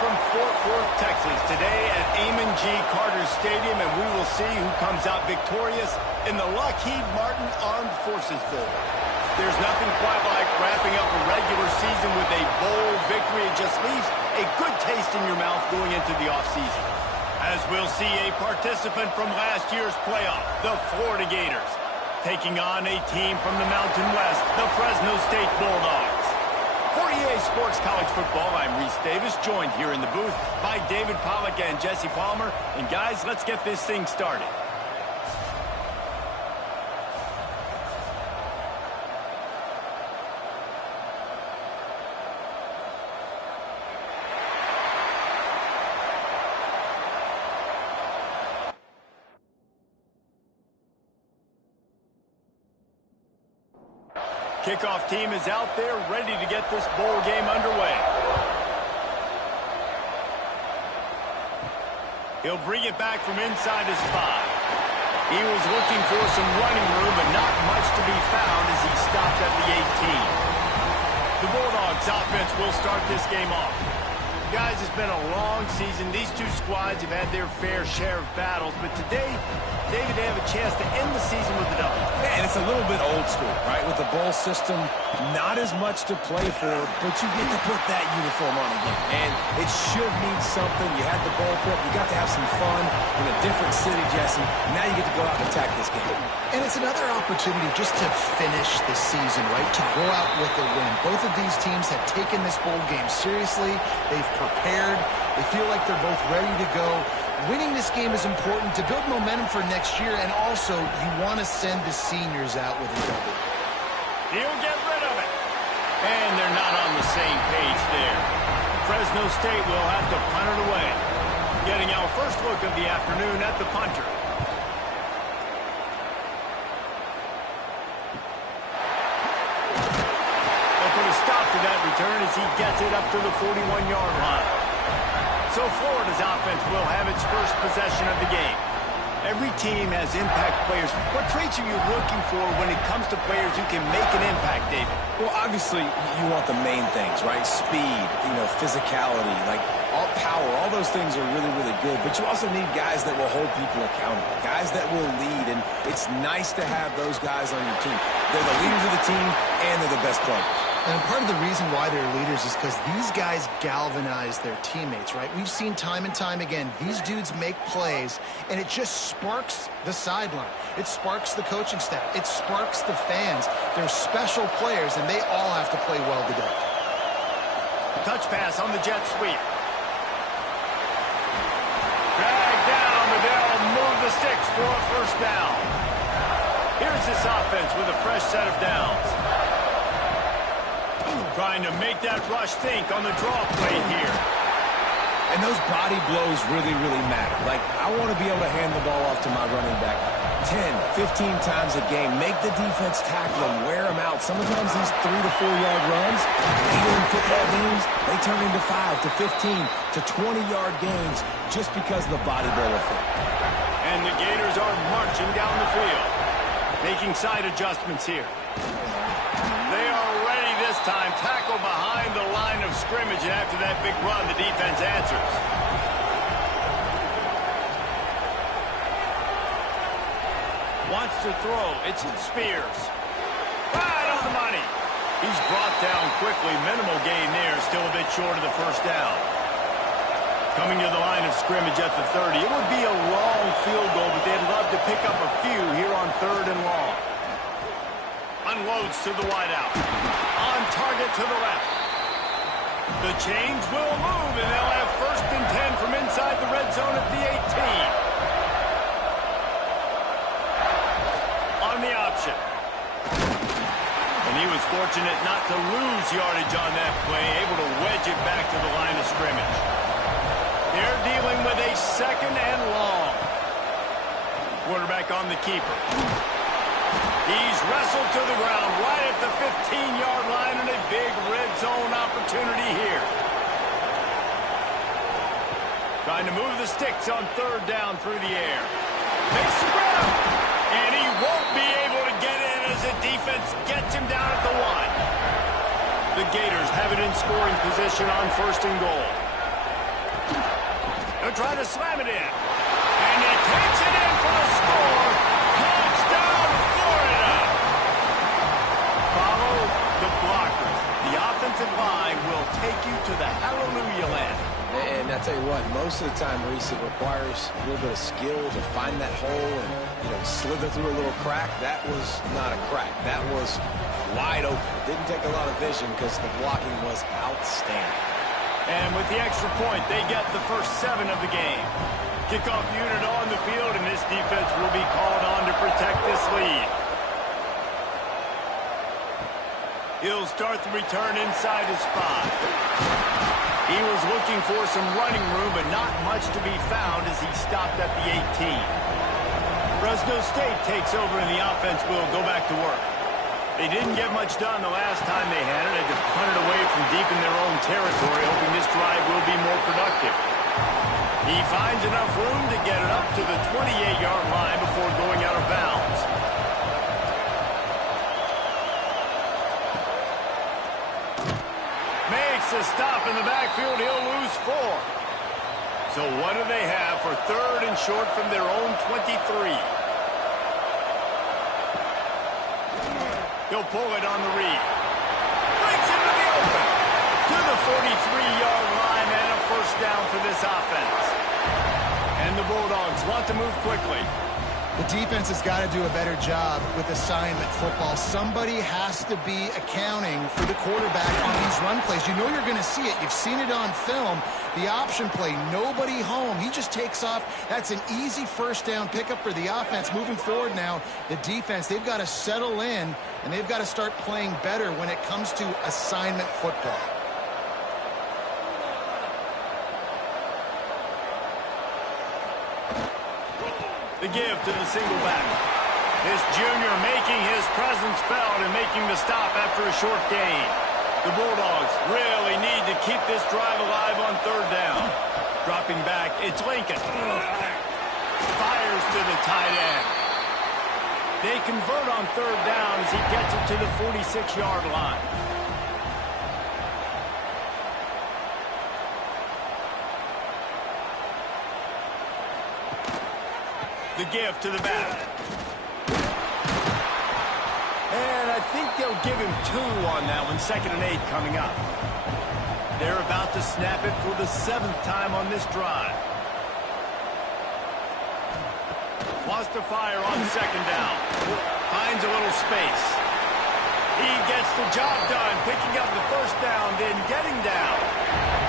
from Fort Worth, Texas, today at Amon G. Carter Stadium, and we will see who comes out victorious in the Lockheed Martin Armed Forces Bowl. There's nothing quite like wrapping up a regular season with a bowl victory. It just leaves a good taste in your mouth going into the offseason. As we'll see a participant from last year's playoff, the Florida Gators, taking on a team from the Mountain West, the Fresno State Bulldogs. For EA Sports College Football, I'm Reese Davis, joined here in the booth by David Pollack and Jesse Palmer. And guys, let's get this thing started. Kickoff team is out there ready to get this bowl game underway. He'll bring it back from inside his 5. He was looking for some running room, but not much to be found as he stopped at the 18. The Bulldogs offense will start this game off. Guys, it's been a long season. These two squads have had their fair share of battles, but today, David, they have a chance to end the season with a W. Man, it's a little bit old school, right? With the bowl system, not as much to play for, but you get to put that uniform on again. And it should mean something. You had the bowl prep. You got to have some fun in a different city, Jesse. Now you get to go out and attack this game. And it's another opportunity just to finish the season, right? To go out with a win. Both of these teams have taken this bowl game seriously. They've prepared. They feel like they're both ready to go. Winning this game is important to build momentum for next year, and also you want to send the seniors out with a W. He'll get rid of it. And they're not on the same page there. Fresno State will have to punt it away. Getting our first look of the afternoon at the punter. They'll put a stop to that return as he gets it up to the 41-yard line. So Florida's offense will have its first possession of the game. Every team has impact players. What traits are you looking for when it comes to players who can make an impact, David? Well, obviously, you want the main things, right? Speed, physicality, like all power. All those things are really, really good. But you also need guys that will hold people accountable, guys that will lead. And it's nice to have those guys on your team. They're the leaders of the team, and they're the best players. And part of the reason why they're leaders is because these guys galvanize their teammates, right? We've seen time and time again, these dudes make plays, and it just sparks the sideline. It sparks the coaching staff. It sparks the fans. They're special players, and they all have to play well today. Touch pass on the jet sweep. Drag down, but they'll move the sticks for a first down. Here's this offense with a fresh set of downs. Trying to make that rush think on the draw play here. And those body blows really, really matter. Like, I want to be able to hand the ball off to my running back 10, 15 times a game. Make the defense tackle them, wear them out. Sometimes these 3 to 4 yard runs, later in football games, they turn into 5 to 15 to 20-yard gains just because of the body blow effect. And the Gators are marching down the field. Making side adjustments here. They are ready this time. Tackle behind the line of scrimmage, and after that big run, the defense answers. Wants to throw. It's Spears. Right on the money. He's brought down quickly. Minimal gain there. Still a bit short of the first down. Coming to the line of scrimmage at the 30. It would be a long field goal, but they'd love to pick up a few here on 3rd and long. Unloads to the wideout. On target to the left. The chains will move, and they'll have 1st and 10 from inside the red zone at the 18. On the option. And he was fortunate not to lose yardage on that play, able to wedge it back to the line of scrimmage. They're dealing with a 2nd and long. Quarterback on the keeper. He's wrestled to the ground right at the 15-yard line, and a big red zone opportunity here. Trying to move the sticks on 3rd down through the air. Makes the grab, and he won't be able to get in as the defense gets him down at the 1. The Gators have it in scoring position on 1st and goal. They'll try to slam it in. And he takes it in for the score. Touchdown, Florida. Follow the blockers. The offensive line will take you to the hallelujah land. And I tell you what, most of the time, Reese, it requires a little bit of skill to find that hole and, slither through a little crack. That was not a crack. That was wide open. Didn't take a lot of vision because the blocking was outstanding. And with the extra point, they get the first 7 of the game. Kickoff unit on the field, and this defense will be called on to protect this lead. He'll start the return inside his 5. He was looking for some running room, but not much to be found as he stopped at the 18. Fresno State takes over, and the offense will go back to work. They didn't get much done the last time they had it. They just punted away from deep in their own territory, hoping this drive will be more productive. He finds enough room to get it up to the 28-yard line before going out of bounds. Makes a stop in the backfield. He'll lose 4. So what do they have for 3rd and short from their own 23? He'll pull it on the read. Breaks into the open. To the 43-yard line and a first down for this offense. And the Bulldogs want to move quickly. The defense has got to do a better job with assignment football. Somebody has to be accounting for the quarterback on these run plays. You know you're going to see it. You've seen it on film. The option play, nobody home. He just takes off. That's an easy first down pickup for the offense. Moving forward now, the defense, they've got to settle in, and they've got to start playing better when it comes to assignment football. The give to the single back. This junior making his presence felt and making the stop after a short gain. The Bulldogs really need to keep this drive alive on 3rd down. Dropping back, it's Lincoln. Fires to the tight end. They convert on 3rd down as he gets it to the 46-yard line. The give to the back. And I think they'll give him 2 on that one. 2nd and 8 coming up. They're about to snap it for the 7th time on this drive. Wants to fire on 2nd down. Finds a little space. He gets the job done, picking up the first down, then getting down.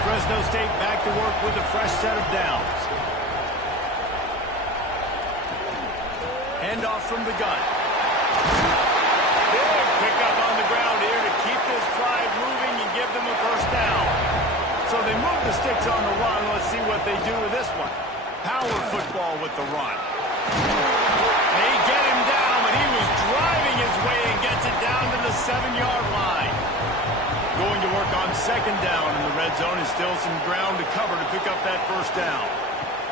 Fresno State back to work with a fresh set of downs. Handoff from the gun. Big pickup on the ground here to keep this drive moving and give them a first down. So they move the sticks on the run. Let's see what they do with this one. Power football with the run. They get him down, but he was driving his way and gets it down to the 7-yard line. Going to work on 2nd down in the red zone, and still some ground to cover to pick up that first down.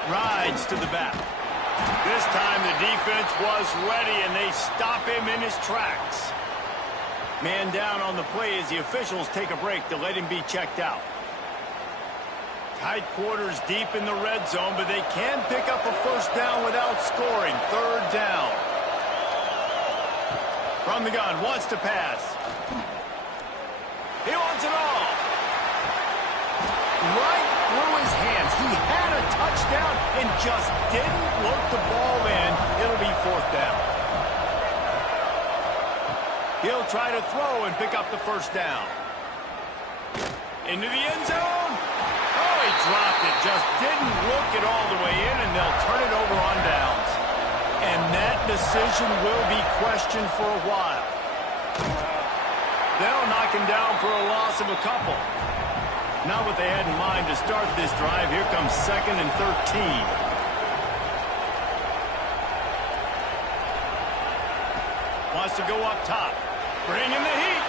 Rides to the back. This time the defense was ready, and they stop him in his tracks. Man down on the play as the officials take a break to let him be checked out. Tight quarters deep in the red zone, but they can pick up a first down without scoring. 3rd down. From the gun, wants to pass. He wants it all. Right through his hands. He had a touchdown and just didn't look the ball in. It'll be 4th down. He'll try to throw and pick up the first down. Into the end zone. Oh, he dropped it. Just didn't look it all the way in, and they'll turn it over on downs. And that decision will be questioned for a while. They'll knock him down for a loss of a couple. Not what they had in mind to start this drive. Here comes 2nd and 13. Wants to go up top. Bring in the heat.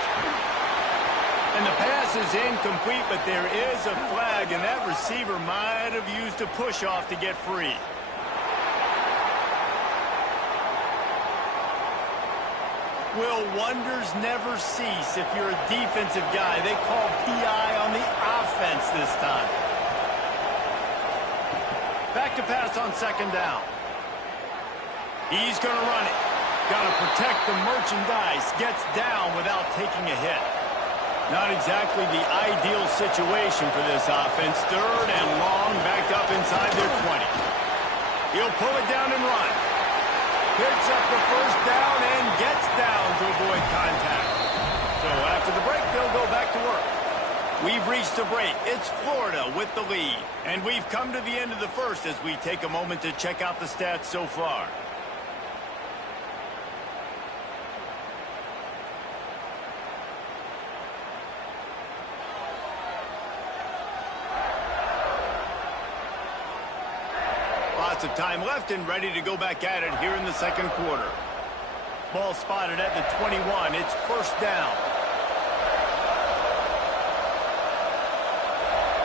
And the pass is incomplete, but there is a flag, and that receiver might have used a push-off to get free. Will wonders never cease if you're a defensive guy? They call PI on the offense this time. Back to pass on second down. He's going to run it. Got to protect the merchandise. Gets down without taking a hit. Not exactly the ideal situation for this offense. Third and long, backed up inside their 20. He'll pull it down and run. Picks up the first down and gets down to avoid contact. So after the break, they'll go back to work. We've reached a break. It's Florida with the lead. And we've come to the end of the first as we take a moment to check out the stats so far. Lots of time left and ready to go back at it here in the second quarter. Ball spotted at the 21. It's first down.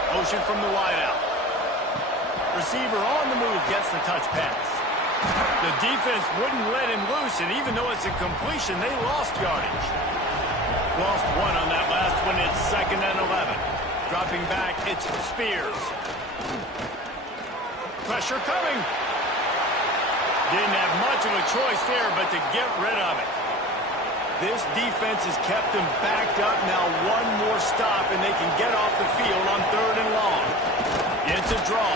Motion from the wideout. Receiver on the move gets the touch pass. The defense wouldn't let him loose, and even though it's a completion, they lost yardage. Lost one on that last one. It's second and 11. Dropping back, it's Spears. Pressure coming. Didn't have much of a choice there, but to get rid of it. This defense has kept them backed up. Now one more stop, and they can get off the field on third and long. It's a draw.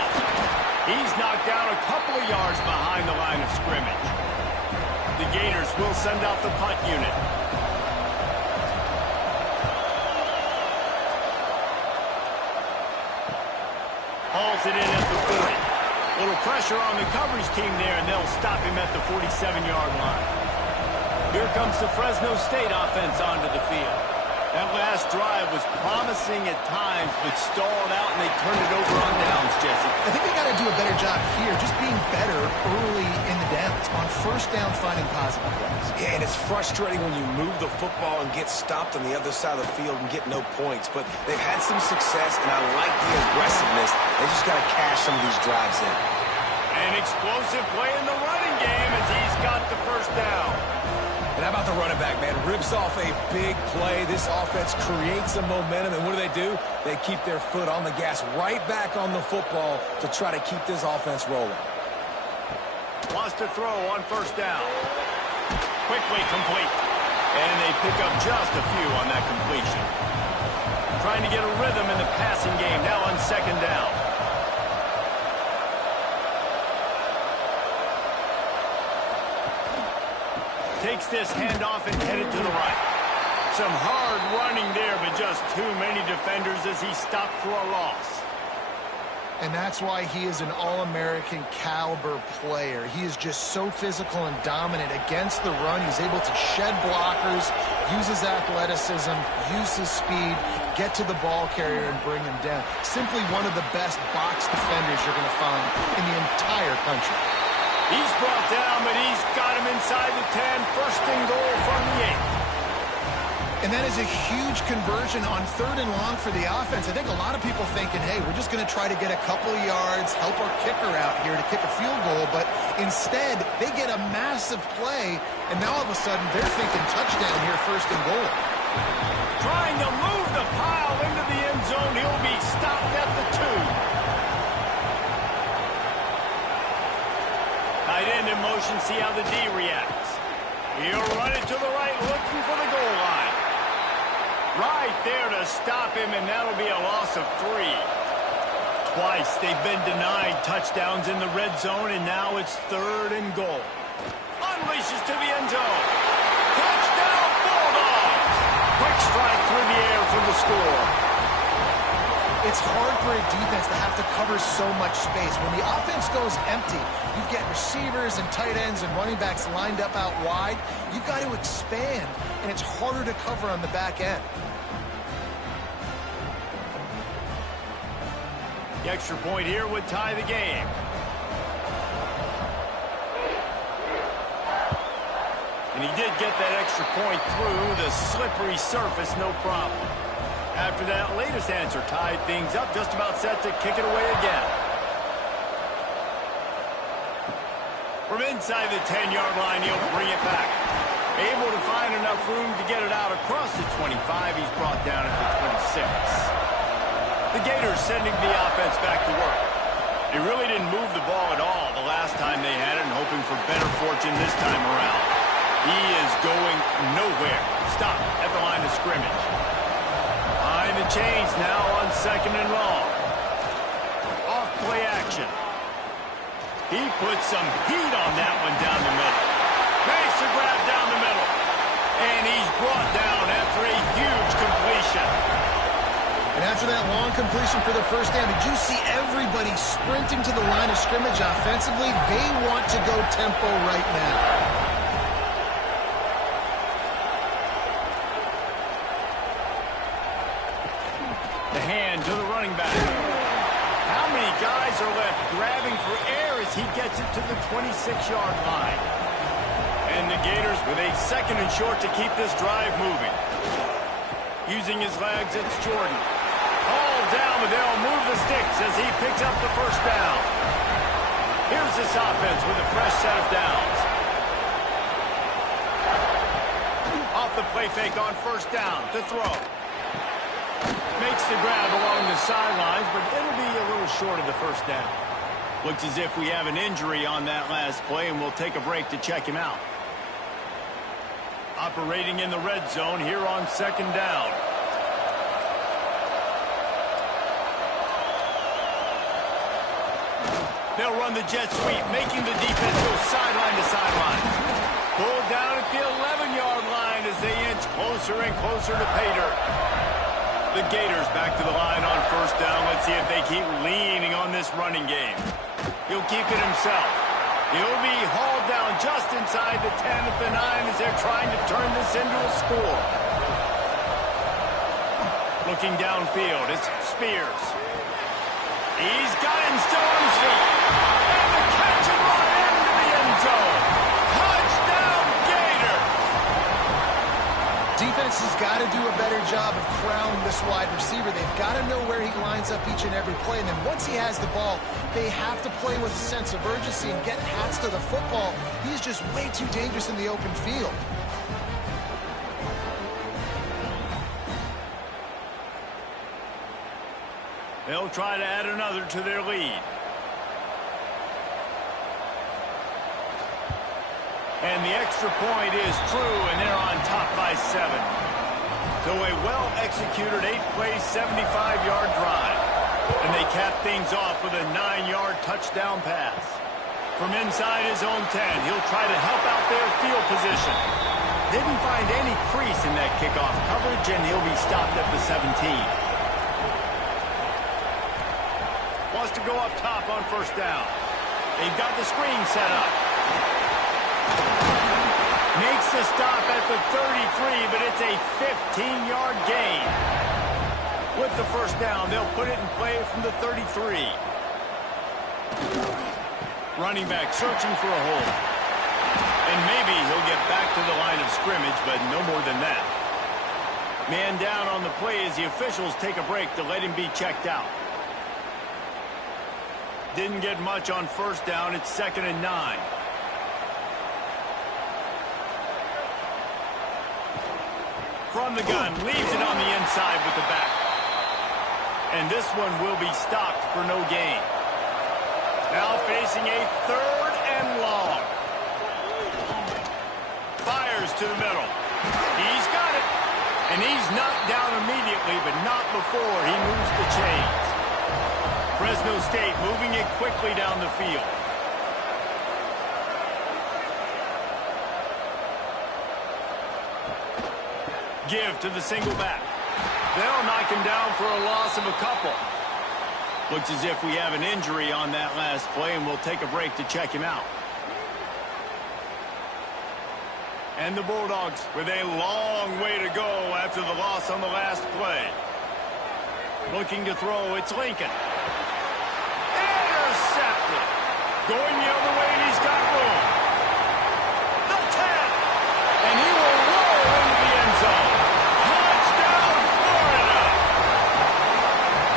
He's knocked down a couple of yards behind the line of scrimmage. The Gators will send out the punt unit. Hauls it in at the 40. Little pressure on the coverage team there, and they'll stop him at the 47-yard line. Here comes the Fresno State offense onto the field. That last drive was promising at times, but stalled out, and they turned it over on downs, Jesse. I think they got to do a better job here, just being better early in the downs. On first down, finding positive plays. Yeah, and it's frustrating when you move the football and get stopped on the other side of the field and get no points. But they've had some success, and I like the aggressiveness. They just got to cash some of these drives in. An explosive play in the running game as he's got the first down. And how about the running back, man? Rips off a big play. This offense creates some momentum, and what do? They keep their foot on the gas right back on the football to try to keep this offense rolling. Wants to throw on first down. Quickly complete. And they pick up just a few on that completion. Trying to get a rhythm in the passing game now on second down. Takes this handoff and headed to the right. Some hard running there, but just too many defenders as he stopped for a loss. And that's why he is an All-American caliber player. He is just so physical and dominant against the run. He's able to shed blockers, use his athleticism, use his speed, get to the ball carrier and bring him down. Simply one of the best box defenders you're going to find in the entire country. He's brought down, but he's got him inside the 10. First and goal from the 8. And that is a huge conversion on third and long for the offense. I think a lot of people thinking, hey, we're just going to try to get a couple of yards, help our kicker out here to kick a field goal. But instead, they get a massive play, and now all of a sudden they're thinking touchdown here, first and goal. Trying to move the pile into the end zone. He'll be stopped at the 2. Tight end in motion, see how the D reacts. He'll run it to the right, looking for the goal line. Right there to stop him, and that'll be a loss of 3. Twice they've been denied touchdowns in the red zone, and now it's third and goal. Unleashes to the end zone. Touchdown, Bulldogs! Quick strike through the air for the score. It's hard for a defense to have to cover so much space. When the offense goes empty, you get receivers and tight ends and running backs lined up out wide. You've got to expand, and it's harder to cover on the back end. The extra point here would tie the game. And he did get that extra point through the slippery surface, no problem. After that latest answer tied things up, just about set to kick it away again. From inside the 10-yard line, he'll bring it back. Able to find enough room to get it out across the 25. He's brought down at the 26. The Gators sending the offense back to work. He really didn't move the ball at all the last time they had it, and hoping for better fortune this time around. He is going nowhere. Stop at the line of scrimmage. Behind the chains now on 2nd and long. Off play action. He puts some heat on that one down the middle. Makes the grab down the middle. And he's brought down after a huge completion. And after that long completion for the first down, did you see everybody sprinting to the line of scrimmage offensively? They want to go tempo right now. The hand to the running back. How many guys are left grabbing for air as he gets it to the 26-yard line? And the Gators with a 2nd and short to keep this drive moving. Using his legs, it's Jordan. All down, but they'll move the sticks as he picks up the first down. Here's this offense with a fresh set of downs. Off the play fake on first down to throw. Makes the grab along the sidelines, but it'll be a little short of the first down. Looks as if we have an injury on that last play, and we'll take a break to check him out. Operating in the red zone here on 2nd down. They'll run the jet sweep, making the defense go sideline to sideline. Pulled down at the 11-yard line as they inch closer and closer to pay dirt. The Gators back to the line on first down. Let's see if they keep leaning on this running game. He'll keep it himself. He'll be hauled down just inside the 10 at the 9 as they're trying to turn this into a score. Looking downfield, it's Spears. He's got him still on his feet. And the catch and run into the end zone. Touchdown, Gator! Defense has got to do a better job of crowning this wide receiver. They've got to know where he lines up each and every play. And then once he has the ball, they have to play with a sense of urgency and get hats to the football. He's just way too dangerous in the open field. They'll try to add another to their lead. And the extra point is true, and they're on top by 7. So a well-executed 8-play, 75-yard drive. And they cap things off with a 9-yard touchdown pass. From inside his own 10, he'll try to help out their field position. Didn't find any crease in that kickoff coverage, and he'll be stopped at the 17. Wants to go up top on first down. They've got the screen set up. Makes the stop at the 33, but it's a 15-yard gain. With the first down, they'll put it in play from the 33. Running back searching for a hole. And maybe he'll get back to the line of scrimmage, but no more than that. Man down on the play as the officials take a break to let him be checked out. Didn't get much on first down. It's 2nd and 9. From the gun, leaves it on the inside with the back. And this one will be stopped for no gain. Now facing a 3rd and long. Fires to the middle. He's got it. And he's knocked down immediately, but not before he moves the chains. Fresno State moving it quickly down the field. Give to the single back. They'll knock him down for a loss of a couple. Looks as if we have an injury on that last play, and we'll take a break to check him out. And the Bulldogs with a long way to go after the loss on the last play. Looking to throw, it's Lincoln. Intercepted. Going the other way, and he's got room. The 10. And he will roll into the end zone. Touchdown, Florida.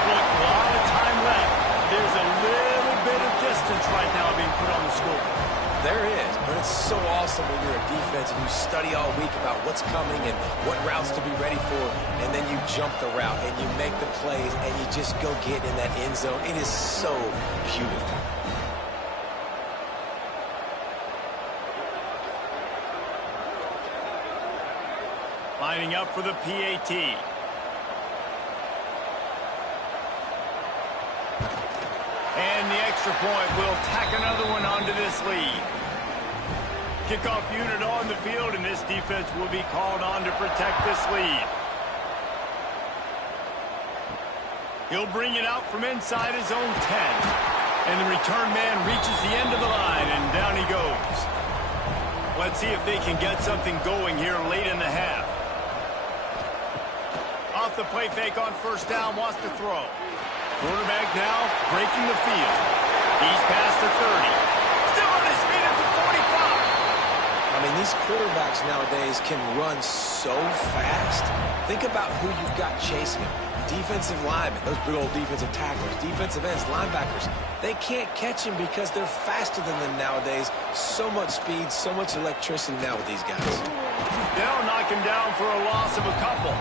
Look, a lot of time left. There's a little bit of distance right now being put on the score. There is, but But it's so awesome when you're a defense and you study all week about what's coming and what routes to be ready for, and then you jump the route and you make the plays and you just go get in that end zone. It is so beautiful. Lining up for the PAT. And the extra point will tack another one onto this lead. Kickoff unit on the field, and this defense will be called on to protect this lead. He'll bring it out from inside his own 10. And the return man reaches the end of the line, and down he goes. Let's see if they can get something going here late in the half. Off the play fake on first down, wants to throw. Quarterback now breaking the field. He's past the 30. Still on his feet at the 45. I mean, these quarterbacks nowadays can run so fast. Think about who you've got chasing him. Defensive linemen, those big old defensive tacklers, defensive ends, linebackers. They can't catch him because they're faster than them nowadays. So much speed, so much electricity now with these guys. They'll knock him down for a loss of a couple.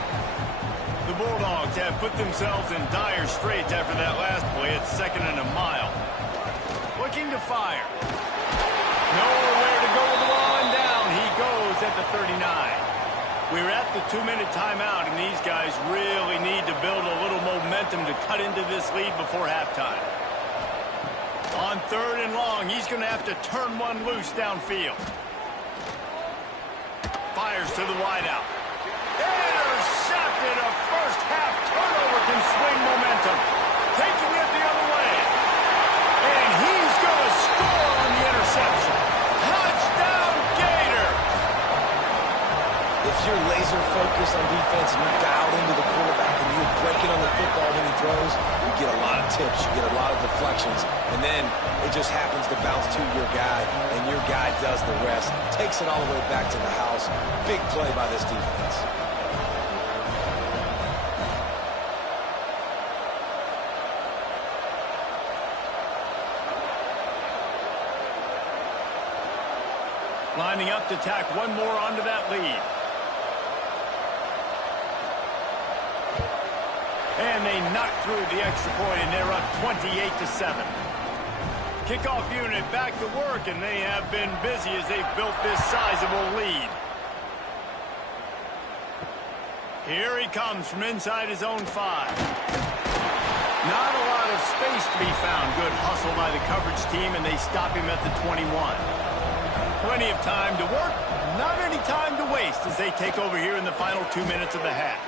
The Bulldogs have put themselves in dire straits after that last play. It's 2nd and a mile. Looking to fire. Nowhere to go with the ball, and down he goes at the 39. We're at the 2-minute timeout, and these guys really need to build a little momentum to cut into this lead before halftime. On 3rd and long, he's going to have to turn one loose downfield. Fires to the wideout. Intercepted. A first-half turnover can swing momentum. Taking it the other way. And he's going to score on the interception. Touchdown, Gator! If you're laser focused on defense and you're dialed into the quarterback and you're breaking on the football when he throws, you get a lot of tips, you get a lot of deflections, and then it just happens to bounce to your guy, and your guy does the rest, takes it all the way back to the house. Big play by this defense. Lining up to tack one more onto that lead. And they knock through the extra point, and they're up 28-7. Kickoff unit back to work, and they have been busy as they've built this sizable lead. Here he comes from inside his own 5. Not a lot of space to be found. Good hustle by the coverage team, and they stop him at the 21. Plenty of time to work, not any time to waste as they take over here in the final 2 minutes of the half.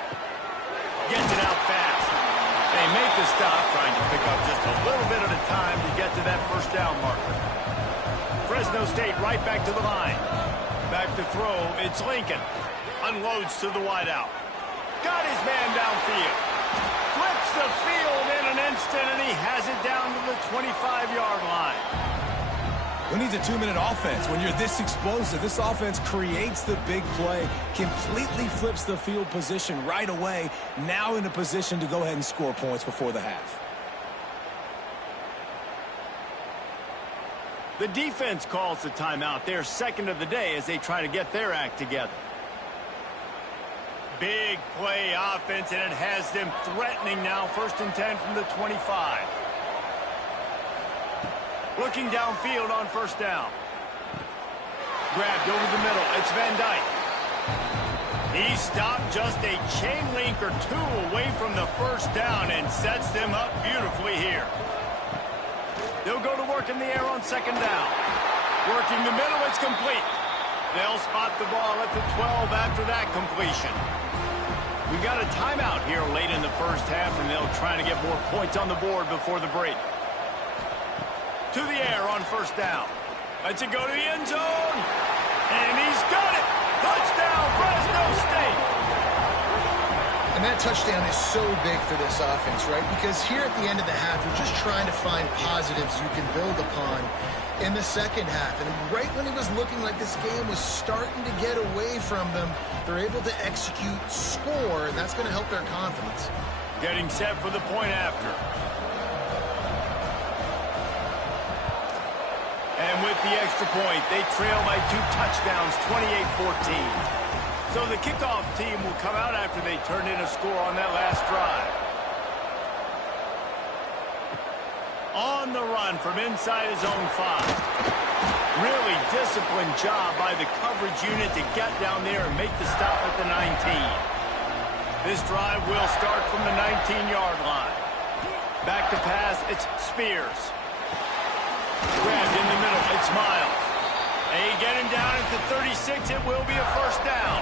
Gets it out fast. They make the stop, trying to pick up just a little bit at a time to get to that first down marker. Fresno State right back to the line. Back to throw, it's Lincoln. Unloads to the wideout. Got his man downfield. Flips the field in an instant, and he has it down to the 25-yard line. Who needs a 2-minute offense? When you're this explosive, this offense creates the big play, completely flips the field position right away, now in a position to go ahead and score points before the half. The defense calls the timeout. They're 2nd of the day as they try to get their act together. Big play offense, and it has them threatening now. 1st and 10 from the 25. Looking downfield on first down. Grabbed over the middle. It's Van Dyke. He stopped just a chain link or two away from the first down and sets them up beautifully here. They'll go to work in the air on 2nd down. Working the middle, it's complete. They'll spot the ball at the 12 after that completion. We got a timeout here late in the first half, and they'll try to get more points on the board before the break. To the air on first down. Lets it go to the end zone. And he's got it. Touchdown, Fresno State. And that touchdown is so big for this offense, right? Because here at the end of the half, you're just trying to find positives you can build upon in the second half. And right when it was looking like this game was starting to get away from them, they're able to execute, score, and that's going to help their confidence. Getting set for the point after. And with the the extra point. They trail by 2 touchdowns, 28-14. So the kickoff team will come out after they turn in a score on that last drive. On the run from inside his own 5. Really disciplined job by the coverage unit to get down there and make the stop at the 19. This drive will start from the 19-yard line. Back to pass, it's Spears. Grabbed in the middle, it's Miles. They get him down at the 36, it will be a first down.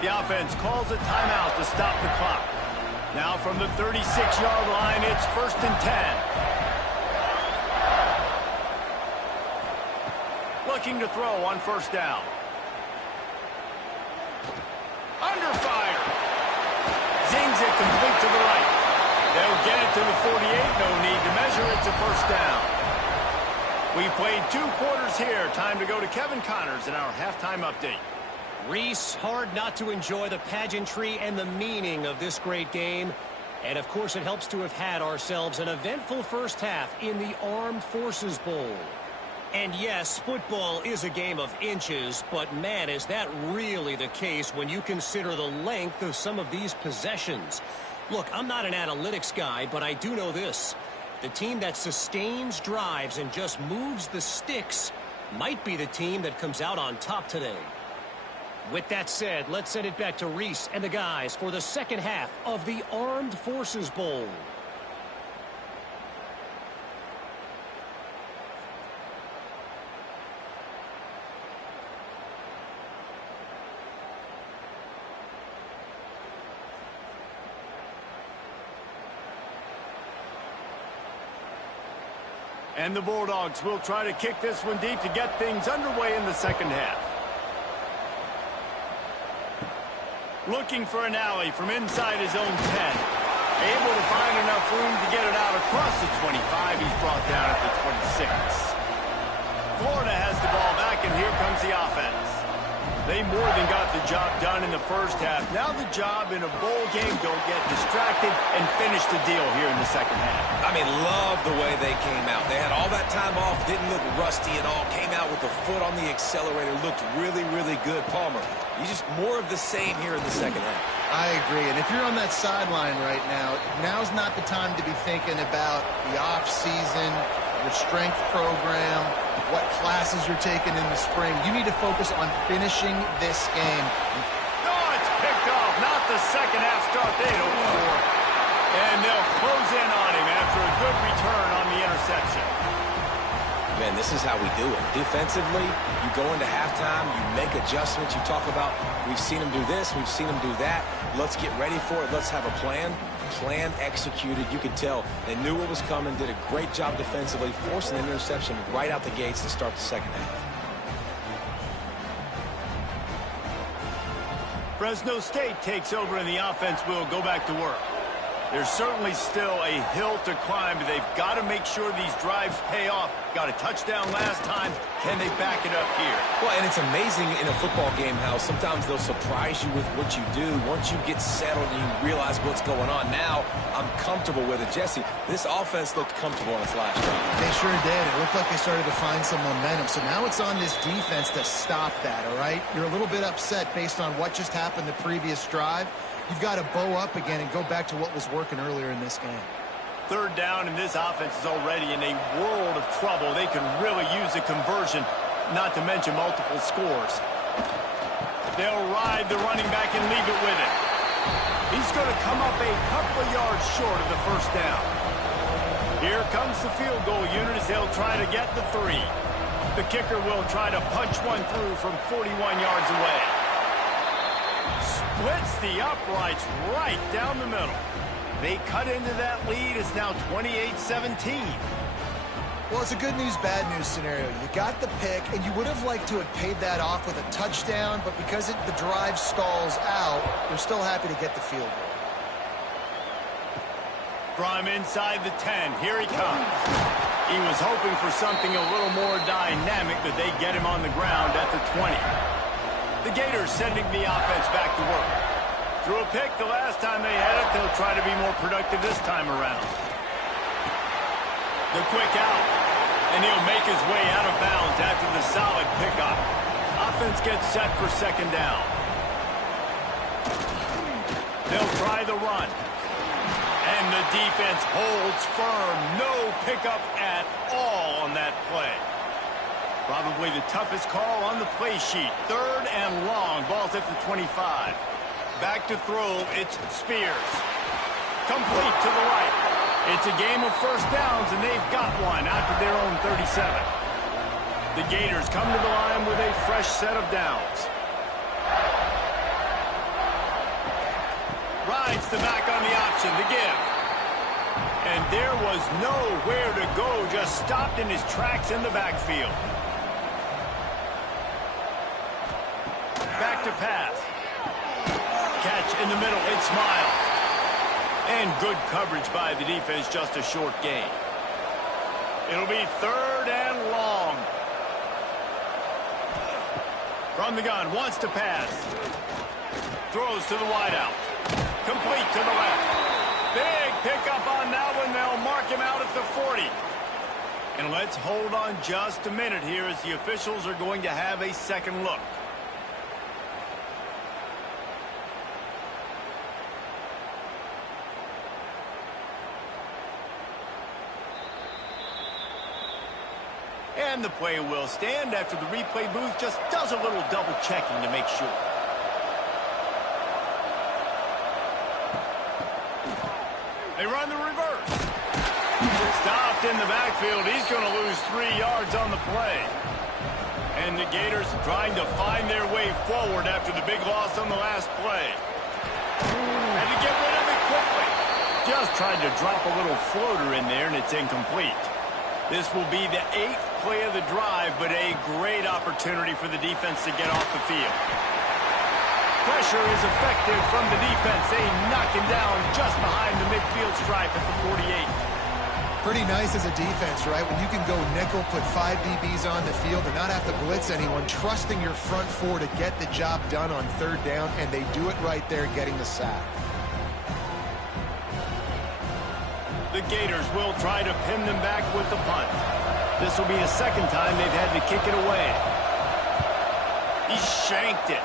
The offense calls a timeout to stop the clock. Now from the 36-yard line, it's 1st and 10. Looking to throw on 1st down. Under fire. Zings it complete to the right. They'll get it to the 48. No need to measure. It's a 1st down. We've played 2 quarters here. Time to go to Kevin Connors in our halftime update. Reese, hard not to enjoy the pageantry and the meaning of this great game. And, of course, it helps to have had ourselves an eventful first half in the Armed Forces Bowl. And yes, football is a game of inches, but man, is that really the case when you consider the length of some of these possessions. Look, I'm not an analytics guy, but I do know this. The team that sustains drives and just moves the sticks might be the team that comes out on top today. With that said, let's send it back to Reese and the guys for the second half of the Armed Forces Bowl. And the Bulldogs will try to kick this one deep to get things underway in the second half. Looking for an alley from inside his own 10. Able to find enough room to get it out across the 25. He's brought down at the 26. Florida has the ball back, and here comes the offense. They more than got the job done in the first half. Now the job in a bowl game, don't get distracted and finish the deal here in the second half. I mean, love the way they came out. They had all that time off, didn't look rusty at all, came out with the foot on the accelerator, looked really, really good. Palmer, you just more of the same here in the second half. I agree, and if you're on that sideline right now, now's not the time to be thinking about the off-season, your strength program, what classes you're taking in the spring. You need to focus on finishing this game. No, it's picked off. Not the second half start they had hoped for. And they'll close in on him after a good return on the interception. Man, this is how we do it. Defensively, you go into halftime, you make adjustments. You talk about, we've seen them do this, we've seen them do that. Let's get ready for it. Let's have a plan. Plan executed. You could tell they knew what was coming, did a great job defensively, forcing an interception right out the gates to start the second half. Fresno State takes over and the offense will go back to work. There's certainly still a hill to climb, but they've got to make sure these drives pay off. Got a touchdown last time. Can they back it up here? Well, and it's amazing in a football game how sometimes they'll surprise you with what you do. Once you get settled and you realize what's going on, now I'm comfortable with it. Jesse, this offense looked comfortable on its last drive. They sure did. It looked like they started to find some momentum. So now it's on this defense to stop that, all right? You're a little bit upset based on what just happened the previous drive. You've got to bow up again and go back to what was working earlier in this game. Third down, and this offense is already in a world of trouble. They can really use a conversion, not to mention multiple scores. They'll ride the running back and leave it with him. He's going to come up a couple of yards short of the first down. Here comes the field goal unit as they'll try to get the 3. The kicker will try to punch one through from 41 yards away. Splits the uprights right down the middle. They cut into that lead. It's now 28-17. Well, it's a good news, bad news scenario. You got the pick, and you would have liked to have paid that off with a touchdown, but because the drive stalls out, they're still happy to get the field goal. From inside the 10, here he comes. He was hoping for something a little more dynamic, but they get him on the ground at the 20. The Gators sending the offense back to work. Threw a pick the last time they had it. They'll try to be more productive this time around. The quick out. And he'll make his way out of bounds after the solid pickup. Offense gets set for second down. They'll try the run. And the defense holds firm. No pickup at all on that play. Probably the toughest call on the play sheet. Third and long. Ball's at the 25. Back to throw. It's Spears. Complete to the right. It's a game of first downs, and they've got one out to their own 37. The Gators come to the line with a fresh set of downs. Rides the back on the option, the give. And there was nowhere to go, just stopped in his tracks in the backfield. Back to pass. Catch in the middle, it's Miles. And good coverage by the defense, just a short gain. It'll be third and long. From the gun, wants to pass. Throws to the wideout. Complete to the left. Big pickup on that one. They'll mark him out at the 40. And let's hold on just a minute here as the officials are going to have a second look. And the play will stand after the replay booth just does a little double checking to make sure. They run the reverse. Stopped in the backfield. He's going to lose 3 yards on the play. And the Gators trying to find their way forward after the big loss on the last play. Had to get rid of it quickly. Just tried to drop a little floater in there, and it's incomplete. This will be the 8th play of the drive, but a great opportunity for the defense to get off the field. Pressure is effective from the defense. They knock him down just behind the midfield stripe at the 48. Pretty nice as a defense, right? When you can go nickel, put 5 DBs on the field and not have to blitz anyone, trusting your front four to get the job done on third down, and they do it right there, getting the sack. The Gators will try to pin them back with the punt. This will be the second time they've had to kick it away. He shanked it.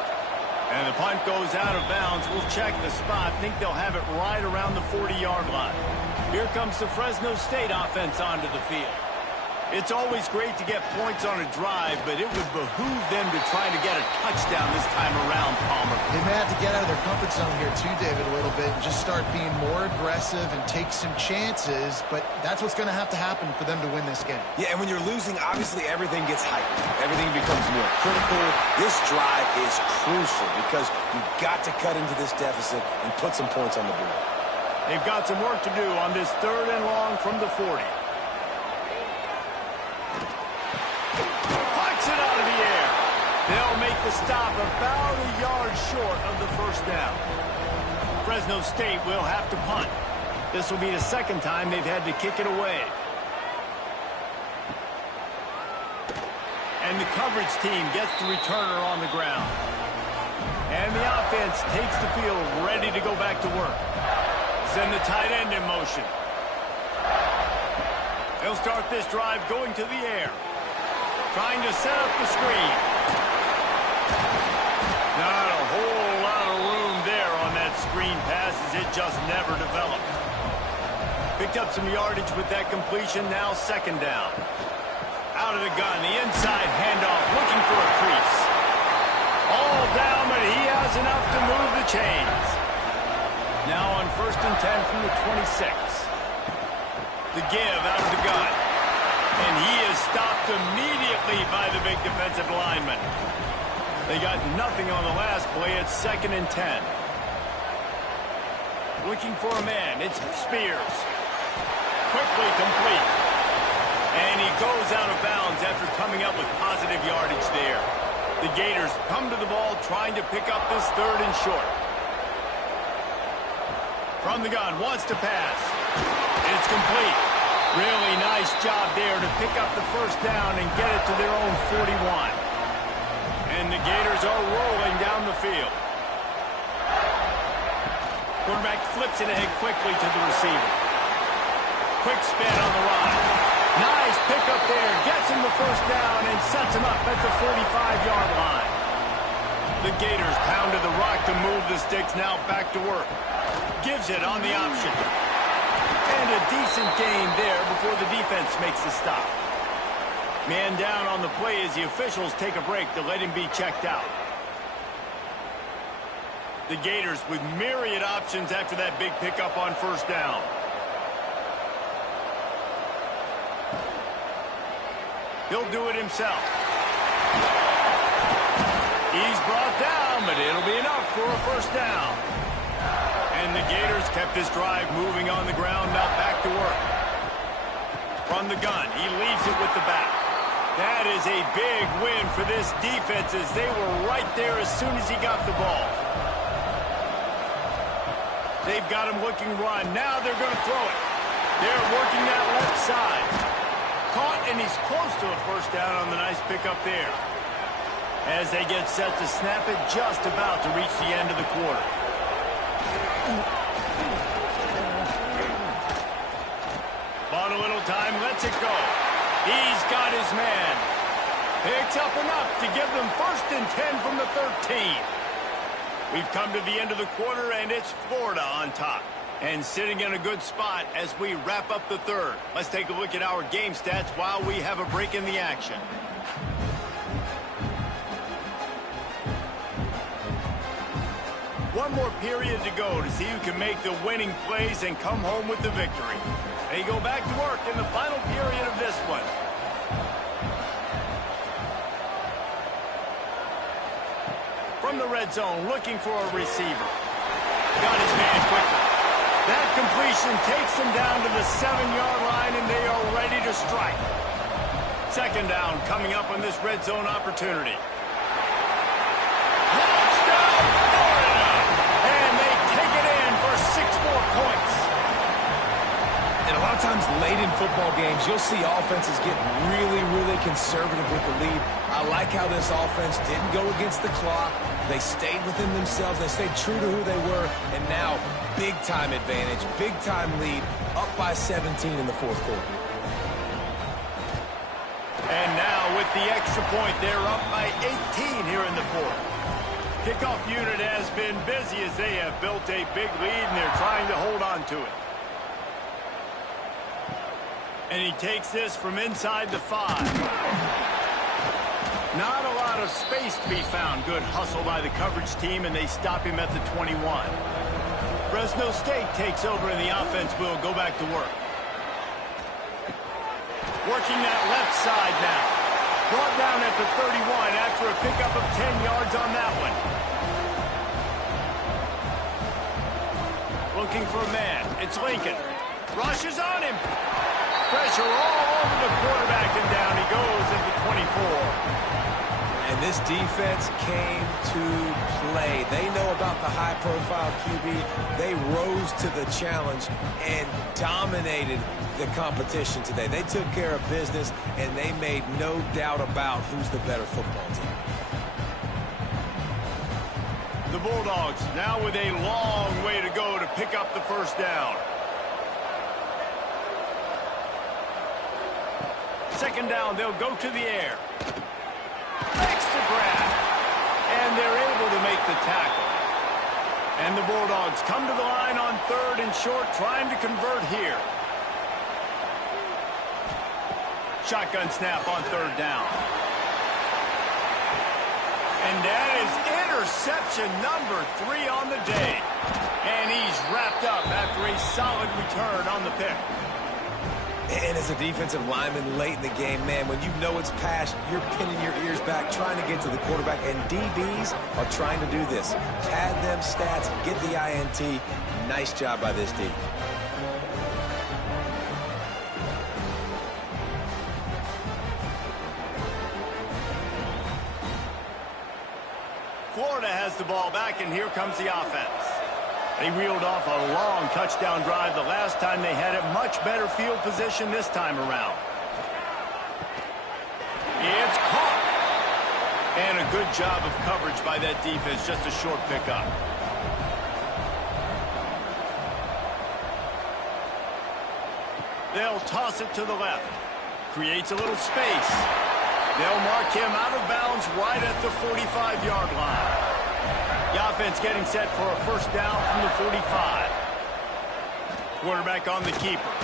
And the punt goes out of bounds. We'll check the spot. Think they'll have it right around the 40-yard line. Here comes the Fresno State offense onto the field. It's always great to get points on a drive, but it would behoove them to try to get a touchdown this time around, Palmer. They may have to get out of their comfort zone here too, David, a little bit, and just start being more aggressive and take some chances, but that's what's going to have to happen for them to win this game. Yeah, and when you're losing, obviously everything gets heightened. Everything becomes more critical. This drive is crucial because you've got to cut into this deficit and put some points on the board. They've got some work to do on this third and long from the 40. They'll make the stop about a yard short of the first down. Fresno State will have to punt. This will be the second time they've had to kick it away. And the coverage team gets the returner on the ground. And the offense takes the field ready to go back to work. Send the tight end in motion. They'll start this drive going to the air. Trying to set up the screen. Not a whole lot of room there on that screen pass as it just never developed. Picked up some yardage with that completion, now second down. Out of the gun, the inside handoff, looking for a crease. All down, but he has enough to move the chains. Now on 1st and 10 from the 26. The give out of the gun. And he is stopped immediately by the big defensive lineman. They got nothing on the last play. It's 2nd and 10. Looking for a man. It's Spears. Quickly complete. And he goes out of bounds after coming up with positive yardage there. The Gators come to the ball trying to pick up this third and short. From the gun, wants to pass. It's complete. Really nice job there to pick up the first down and get it to their own 41. And the Gators are rolling down the field. Quarterback flips it ahead quickly to the receiver. Quick spin on the run. Nice pickup there. Gets him the first down and sets him up at the 45-yard line. The Gators pounded the rock to move the sticks. Now back to work. Gives it on the option. And a decent gain there before the defense makes the stop. Man down on the play as the officials take a break to let him be checked out. The Gators with myriad options after that big pickup on first down. He'll do it himself. He's brought down, but it'll be enough for a first down. And the Gators kept this drive moving on the ground, now back to work. From the gun, he leaves it with the back. That is a big win for this defense as they were right there as soon as he got the ball. They've got him looking run. Now they're going to throw it. They're working that left side. Caught, and he's close to a first down on the nice pickup there. As they get set to snap it, just about to reach the end of the quarter. Bought a little time, lets it go. He's got his man. Picks up enough to give them 1st and 10 from the 13. We've come to the end of the quarter, and it's Florida on top. And sitting in a good spot as we wrap up the third. Let's take a look at our game stats while we have a break in the action. One more period to go to see who can make the winning plays and come home with the victory. They go back to work in the final period of this one. From the red zone, looking for a receiver. Got his man quickly. That completion takes them down to the 7-yard line, and they are ready to strike. Second down coming up on this red zone opportunity. Touchdown, Florida! And they take it in for 6 more points. And a lot of times late in football games, you'll see offenses get really, really conservative with the lead. I like how this offense didn't go against the clock. They stayed within themselves. They stayed true to who they were. And now, big-time advantage, big-time lead, up by 17 in the fourth quarter. And now with the extra point, they're up by 18 here in the fourth. Kickoff unit has been busy as they have built a big lead, and they're trying to hold on to it. And he takes this from inside the 5. Not a lot of space to be found. Good hustle by the coverage team, and they stop him at the 21. Fresno State takes over, and the offense will go back to work. Working that left side now. Brought down at the 31 after a pickup of 10 yards on that one. Looking for a man. It's Lincoln. Rushes on him. Pressure all over the quarterback, and down he goes at the 24. And this defense came to play. They know about the high-profile QB. They rose to the challenge and dominated the competition today. They took care of business, and they made no doubt about who's the better football team. The Bulldogs now with a long way to go to pick up the first down. Second down, they'll go to the air. Makes the grab. And they're able to make the tackle. And the Bulldogs come to the line on 3rd and short, trying to convert here. Shotgun snap on 3rd down. And that is interception number 3 on the day. And he's wrapped up after a solid return on the pick. And as a defensive lineman late in the game, man, when you know it's passed, you're pinning your ears back, trying to get to the quarterback. And DBs are trying to do this. Pad them stats, get the INT. Nice job by this D. Florida has the ball back, and here comes the offense. They reeled off a long touchdown drive the last time they had it. Much better field position this time around. It's caught. And a good job of coverage by that defense. Just a short pickup. They'll toss it to the left. Creates a little space. They'll mark him out of bounds right at the 45-yard line. The offense getting set for a first down from the 45. Quarterback on the keeper.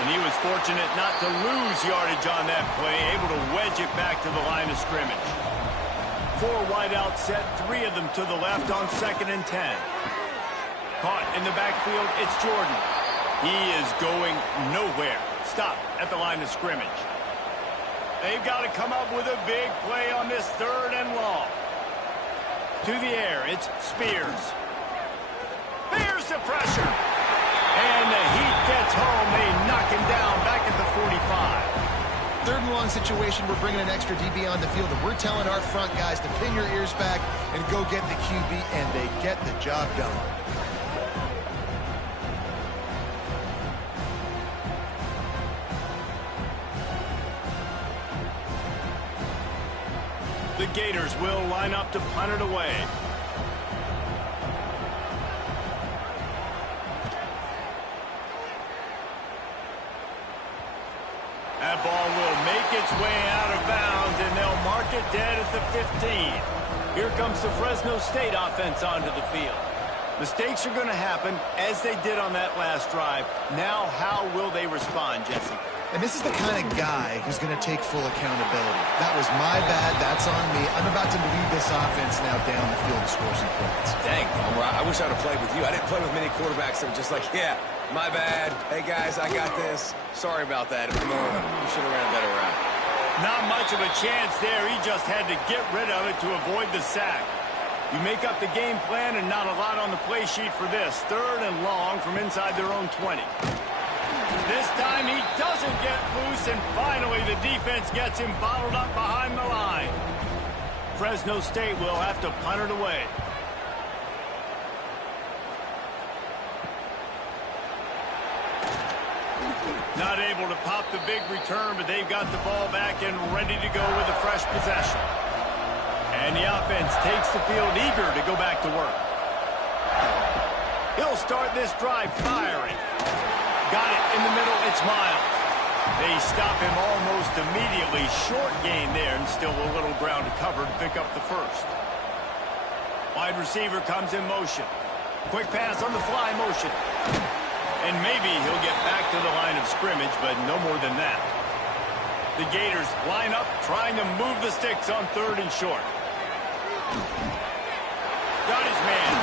And he was fortunate not to lose yardage on that play, able to wedge it back to the line of scrimmage. 4 wideouts set, 3 of them to the left on 2nd and 10. Caught in the backfield, it's Jordan. He is going nowhere. Stop at the line of scrimmage. They've got to come up with a big play on this 3rd and long. To the air, it's Spears. There's the pressure. And the heat gets home. They knock him down back at the 45. 3rd and long situation. We're bringing an extra DB on the field, and we're telling our front guys to pin your ears back and go get the QB, and they get the job done. The Gators will line up to punt it away. That ball will make its way out of bounds, and they'll mark it dead at the 15. Here comes the Fresno State offense onto the field. Mistakes are going to happen, as they did on that last drive. Now, how will they respond, Jesse? And this is the kind of guy who's going to take full accountability. That was my bad. That's on me. I'm about to lead this offense now down the field and score some points. Dang, Homer, I wish I would have played with you. I didn't play with many quarterbacks that were just like, yeah, my bad. Hey, guys, I got this. Sorry about that. You should have ran a better route. Not much of a chance there. He just had to get rid of it to avoid the sack. You make up the game plan and not a lot on the play sheet for this. 3rd and long from inside their own 20. This time he doesn't get loose, and finally the defense gets him bottled up behind the line. Fresno State will have to punt it away. Not able to pop the big return, but they've got the ball back and ready to go with a fresh possession. And the offense takes the field eager to go back to work. He'll start this drive firing. Got it in the middle, it's Miles. They stop him almost immediately. Short gain there, and still a little ground to cover to pick up the first. Wide receiver comes in motion. Quick pass on the fly motion. And maybe he'll get back to the line of scrimmage, but no more than that. The Gators line up, trying to move the sticks on 3rd and short. Got his man.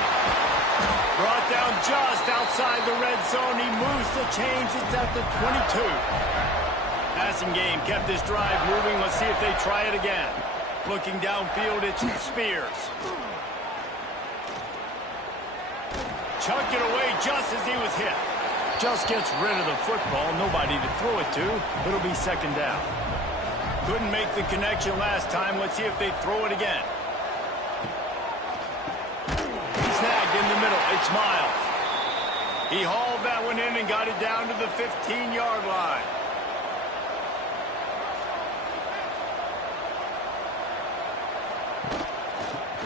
Brought down just outside the red zone. He moves the chains. It's at the 22. Passing game kept this drive moving. Let's see if they try it again. Looking downfield, it's Spears. Chucked it away just as he was hit. Just gets rid of the football. Nobody to throw it to. It'll be 2nd down. Couldn't make the connection last time. Let's see if they throw it again. Snagged in the middle. It's Miles. He hauled that one in and got it down to the 15-yard line.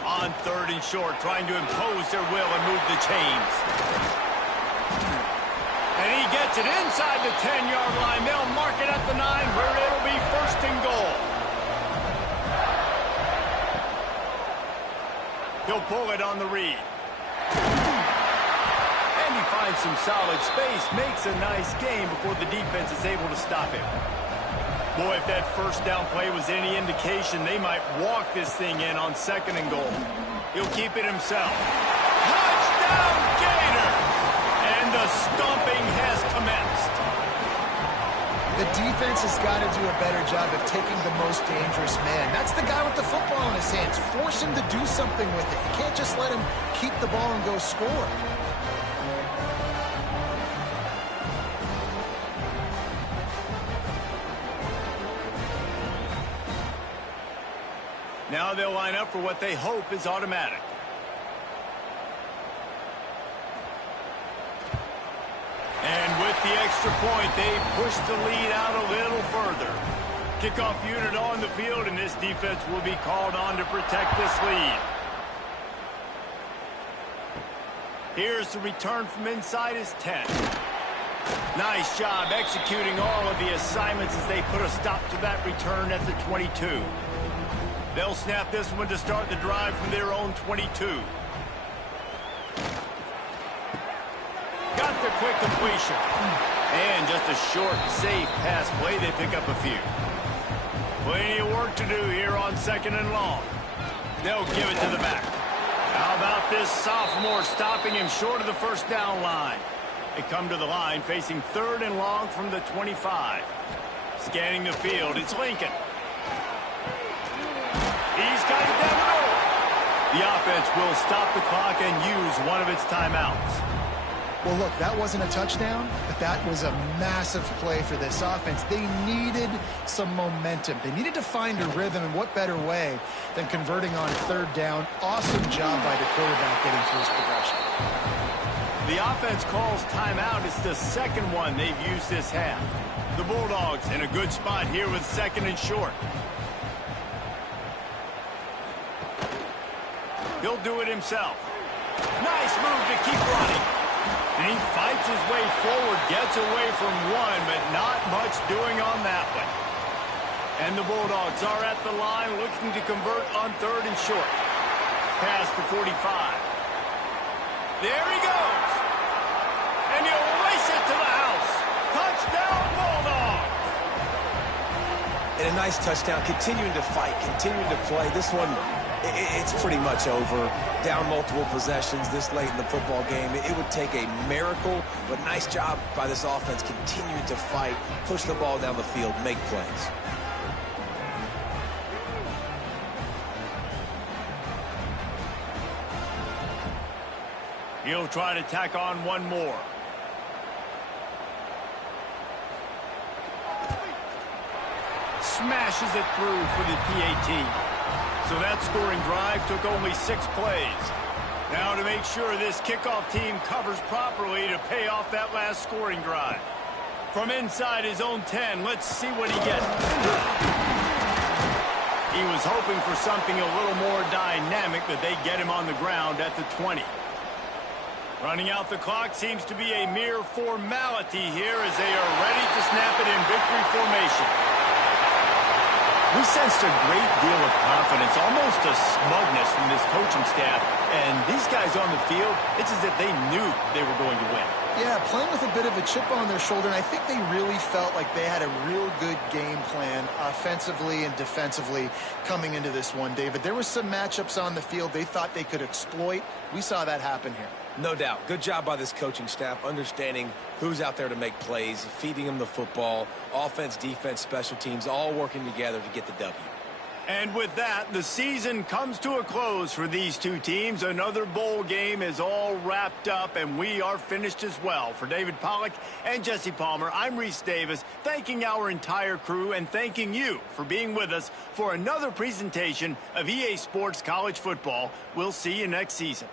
On 3rd and short, trying to impose their will and move the chains. And he gets it inside the 10-yard line. They'll mark it at the 9, where it'll be 1st and goal. He'll pull it on the read. And he finds some solid space, makes a nice game before the defense is able to stop him. Boy, if that first down play was any indication, they might walk this thing in on 2nd and goal. He'll keep it himself. Touchdown, Gator! And the stomping has commenced. The defense has got to do a better job of taking the most dangerous man. That's the guy with the football in his hands. Force him to do something with it. You can't just let him keep the ball and go score. Now they'll line up for what they hope is automatic. And with the extra point, they push the lead out a little further. Kickoff unit on the field, and this defense will be called on to protect this lead. Here's the return from inside his 10. Nice job executing all of the assignments as they put a stop to that return at the 22. They'll snap this one to start the drive from their own 22. Got the quick completion. And just a short, safe pass play. They pick up a few. Plenty of work to do here on 2nd and long. They'll give it to the back. How about this sophomore stopping him short of the first down line? They come to the line facing 3rd and long from the 25. Scanning the field, it's Lincoln. He's got it down the middle. The offense will stop the clock and use one of its timeouts. Well, look, that wasn't a touchdown, but that was a massive play for this offense. They needed some momentum. They needed to find a rhythm, and what better way than converting on 3rd down. Awesome job by the quarterback getting through his progression. The offense calls timeout. It's the 2nd one they've used this half. The Bulldogs in a good spot here with 2nd and short. He'll do it himself. Nice move to keep running. And he fights his way forward, gets away from one, but not much doing on that one. And the Bulldogs are at the line looking to convert on 3rd and short. Pass to 45. There he goes. And he'll race it to the house. Touchdown, Bulldogs. And a nice touchdown, continuing to fight, continuing to play. This one, it's pretty much over. Down multiple possessions this late in the football game. It would take a miracle, but nice job by this offense continuing to fight, push the ball down the field, make plays. He'll try to tack on one more. Smashes it through for the PAT. So that scoring drive took only 6 plays. Now to make sure this kickoff team covers properly to pay off that last scoring drive. From inside his own 10, let's see what he gets. He was hoping for something a little more dynamic, but they get him on the ground at the 20. Running out the clock seems to be a mere formality here as they are ready to snap it in victory formation. We sensed a great deal of confidence, almost a smugness from this coaching staff. And these guys on the field, it's as if they knew they were going to win. Yeah, playing with a bit of a chip on their shoulder, and I think they really felt like they had a real good game plan offensively and defensively coming into this one, David. There were some matchups on the field they thought they could exploit. We saw that happen here. No doubt. Good job by this coaching staff, understanding who's out there to make plays, feeding them the football, offense, defense, special teams, all working together to get the W. And with that, the season comes to a close for these two teams. Another bowl game is all wrapped up, and we are finished as well. For David Pollack and Jesse Palmer, I'm Reese Davis, thanking our entire crew and thanking you for being with us for another presentation of EA Sports College Football. We'll see you next season.